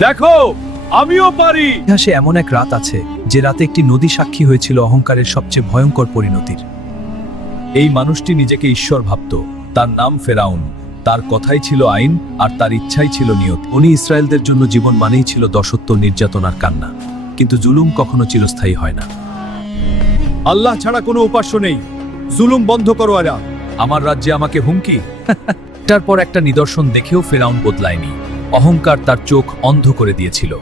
দেখো আমিও পারি। ইতিহাসে এমন এক রাত আছে যে রাতে একটি নদী সাক্ষী হয়েছিল অহংকারের সবচেয়ে ভয়ঙ্কর পরিণতির। এই মানুষটি নিজেকে ঈশ্বর ভাবত। তার নাম ফেরাউন। তার কথাই ছিল আইন আর তার ইচ্ছাই ছিল নিয়ত। উনি ইসরায়েলদের জন্য জীবন মানেই ছিল দাসত্ব, নির্যাতন আর কান্না। কিন্তু জুলুম কখনো চিরস্থায়ী হয় না। আল্লাহ ছাড়া কোনো উপাস্য নেই। জুলুম বন্ধ করো। আরা আমার রাজ্যে আমাকে হুমকি। একটার পর একটা নিদর্শন দেখেও ফেরাউন বদলায়নি। অহংকার তার চোখ অন্ধ করে দিয়েছিল।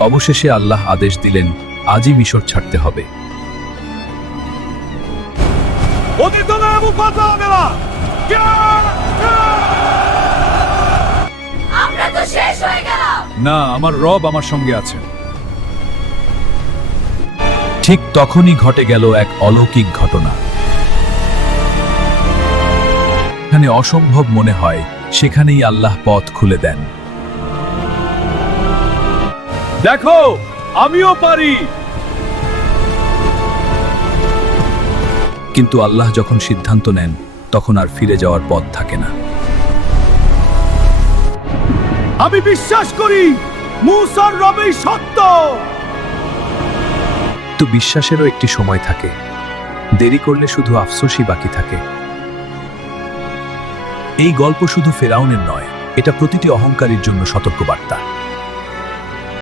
অবশেষে আল্লাহ আদেশ দিলেন, আজই মিশর ছাড়তে হবে। আমরা তো শেষ হয়ে গেলাম। না, আমার রব আমার সঙ্গে আছে। ঠিক তখনই ঘটে গেল এক অলৌকিক ঘটনা। এখানে অসম্ভব মনে হয়, সেখানেই আল্লাহ পথ খুলে দেন। দেখো আমিও পারি। কিন্তু আল্লাহ যখন সিদ্ধান্ত নেন, তখন আর ফিরে যাওয়ার পথ থাকে না। আমি বিশ্বাস করি মুসার রবেই সত্য। তো বিশ্বাসেরও একটি সময় থাকে। দেরি করলে শুধু আফসোসই বাকি থাকে। এই গল্প শুধু ফেরাউনের নয়, এটা প্রতিটি অহংকারীর জন্য সতর্কবার্তা।